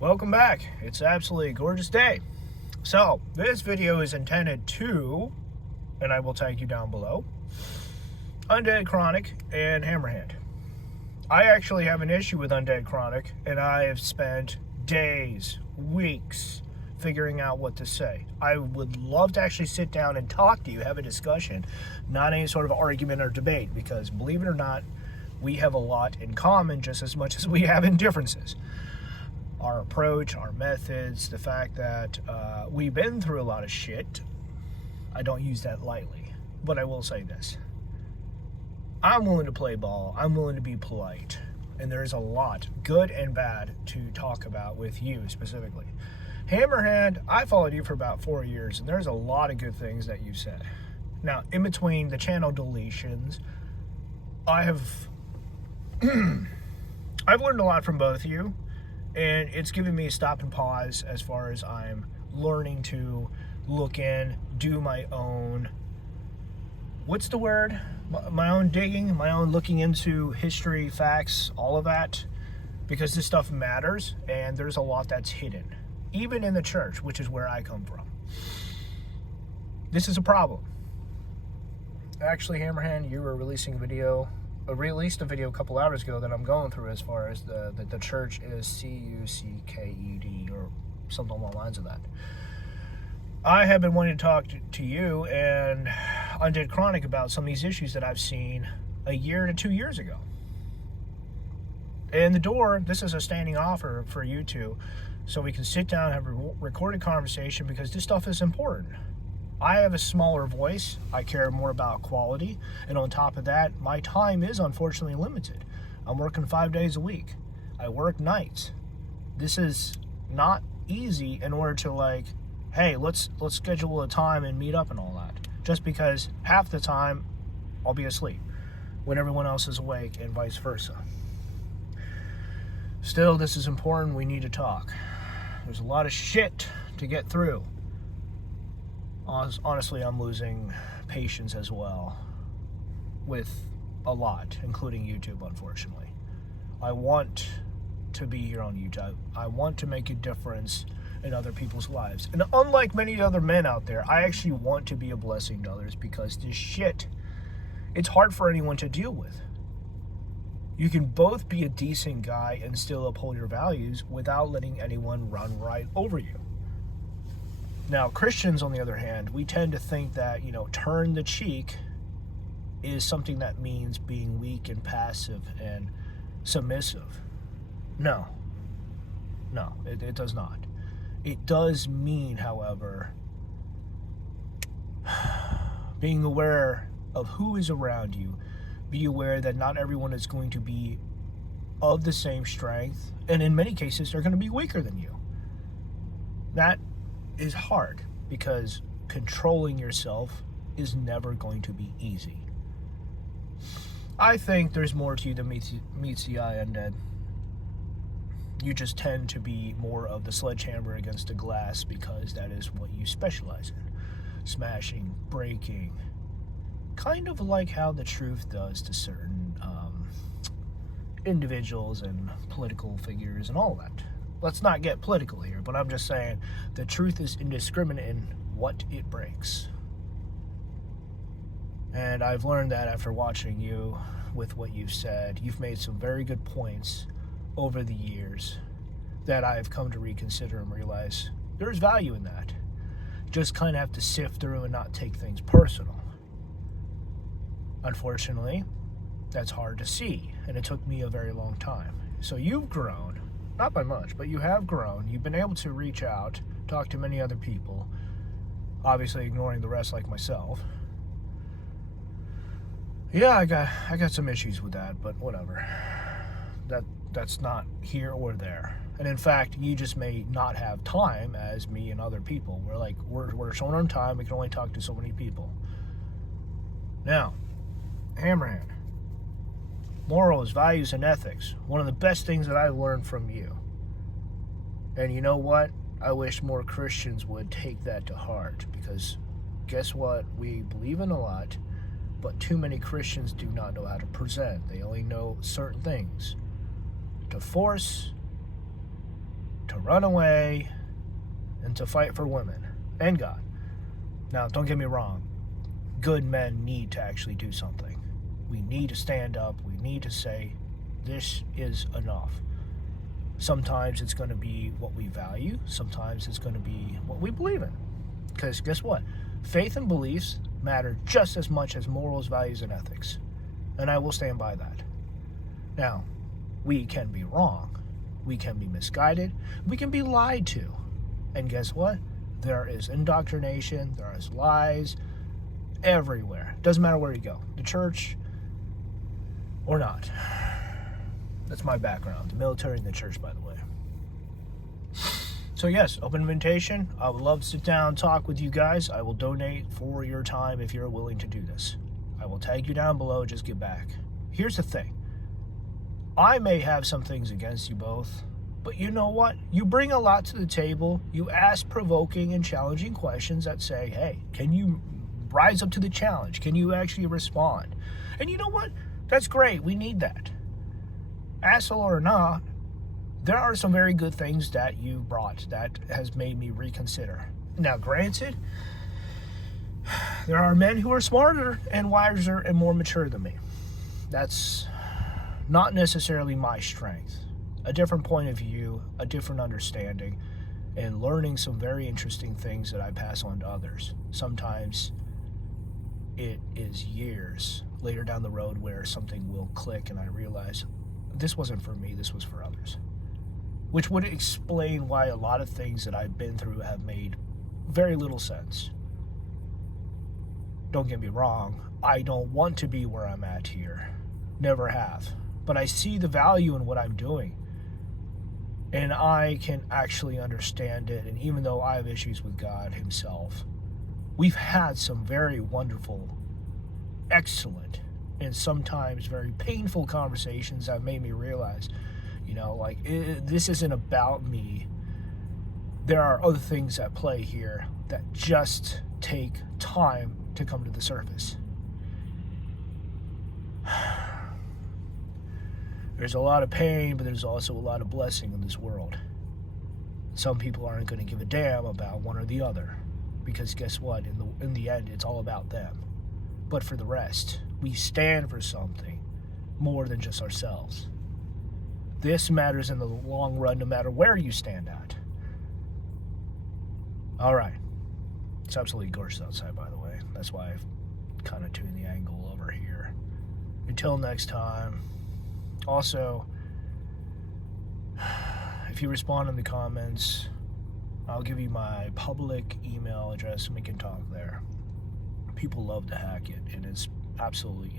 Welcome back. It's absolutely a gorgeous day. So, this video is intended to, and I will tag you down below, Undead Chronic and Hammerhand. I actually have an issue with Undead Chronic, and I have spent days, weeks, figuring out what to say. I would love to actually sit down and talk to you, have a discussion, not any sort of argument or debate, because believe it or not, we have a lot in common just as much as we have in differences. Our approach, our methods, the fact that we've been through a lot of shit. I don't use that lightly, but I will say this. I'm willing to play ball. I'm willing to be polite. And there's a lot, good and bad, to talk about with you specifically. Hammerhand, I followed you for about 4 years, and there's a lot of good things that you've said. Now, in between the channel deletions, I have I've learned a lot from both of you, and it's given me a stop and pause as far as I'm learning to look in, do my own, what's the word? My own digging, my own looking into history, facts, all of that, because this stuff matters, and there's a lot that's hidden, even in the church, which is where I come from. This is a problem. Actually, Hammerhand, you were releasing a video, released a video a couple hours ago that I'm going through as far as the church is C-U-C-K-E-D or something along the lines of that. I have been wanting to talk to you and Undead Chronic about some of these issues that I've seen a year to 2 years ago. And the door, this is a standing offer for you two, so we can sit down and have a recorded conversation, because this stuff is important. I have a smaller voice. I care more about quality. And on top of that, my time is unfortunately limited. I'm working 5 days a week. I work nights. This is not easy in order to hey, let's schedule a time and meet up and all that. Just because half the time I'll be asleep when everyone else is awake, and vice versa. Still, this is important. We need to talk. There's a lot of shit to get through. Honestly, I'm losing patience as well with a lot, including YouTube, unfortunately. I want to be here on YouTube. I want to make a difference in other people's lives. And unlike many other men out there, I actually want to be a blessing to others, because this shit, it's hard for anyone to deal with. You can both be a decent guy and still uphold your values without letting anyone run right over you. Now, Christians, on the other hand, we tend to think that, turn the cheek is something that means being weak and passive and submissive. No, it does not. It does mean, however, being aware of who is around you. Be aware that not everyone is going to be of the same strength, and in many cases, they're going to be weaker than you. That is hard, because controlling yourself is never going to be easy. I think there's more to you than meets the eye, Undead. You just tend to be more of the sledgehammer against the glass, because that is what you specialize in. Smashing, breaking, kind of like how the truth does to certain individuals and political figures and all that. Let's not get political here, but I'm just saying the truth is indiscriminate in what it breaks. And I've learned that after watching you with what you've said. You've made some very good points over the years that I've come to reconsider and realize there's value in that. Just kind of have to sift through and not take things personal. Unfortunately, that's hard to see, and it took me a very long time. So you've grown. Not by much, but you have grown. You've been able to reach out, talk to many other people, obviously ignoring the rest like myself. Yeah, I got some issues with that, but whatever. That's not here or there. And in fact, you just may not have time as me and other people. We're short on time. We can only talk to so many people. Now, Hammerhand. Morals, values, and ethics. One of the best things that I've learned from you. And you know what? I wish more Christians would take that to heart, because guess what? We believe in a lot, but too many Christians do not know how to present. They only know certain things. To force, to to run away and to fight for women and God. Now, don't get me wrong. Good men need to actually do something. We need to stand up. We need to say, this is enough. Sometimes it's going to be what we value. Sometimes it's going to be what we believe in. Because guess what? Faith and beliefs matter just as much as morals, values, and ethics. And I will stand by that. Now, we can be wrong. We can be misguided. We can be lied to. And guess what? There is indoctrination. There is lies everywhere. Doesn't matter where you go. The church or not. That's my background. The military and the church, by the way. So yes, open invitation. I would love to sit down, talk with you guys. I will donate for your time if you're willing to do this. I will tag you down below. Just get back. Here's the thing. I may have some things against you both, but you know what? You bring a lot to the table. You ask provoking and challenging questions that say, hey, can you rise up to the challenge? Can you actually respond? And you know what? That's great. We need that. Asshole or not, there are some very good things that you brought that has made me reconsider. Now, granted, there are men who are smarter and wiser and more mature than me. That's not necessarily my strength. A different point of view, a different understanding, and learning some very interesting things that I pass on to others. Sometimes it is years later down the road where something will click and I realize this wasn't for me, this was for others. Which would explain why a lot of things that I've been through have made very little sense. Don't get me wrong, I don't want to be where I'm at here. Never have. But I see the value in what I'm doing. And I can actually understand it. And even though I have issues with God himself, we've had some very wonderful, excellent, and sometimes very painful conversations that made me realize, this isn't about me. There are other things at play here that just take time to come to the surface. There's a lot of pain, but there's also a lot of blessing in this world. Some people aren't going to give a damn about one or the other, because guess what? In the end, it's all about them. But for the rest, we stand for something more than just ourselves. This matters in the long run, no matter where you stand at. All right. It's absolutely gorgeous outside, by the way. That's why I've kind of tuned the angle over here. Until next time. Also, if you respond in the comments, I'll give you my public email address and we can talk there. People love to hack it, and it's absolutely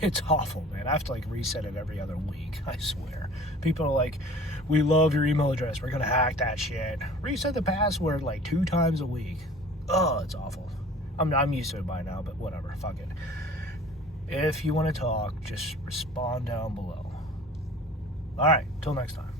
it's awful, man. I have to reset it every other week, I swear. People are like, we love your email address, we're gonna hack that shit. Reset the password 2 times a week. Oh, it's awful. I'm used to it by now, but whatever, fuck it. If you want to talk, just respond down below. Alright, till next time.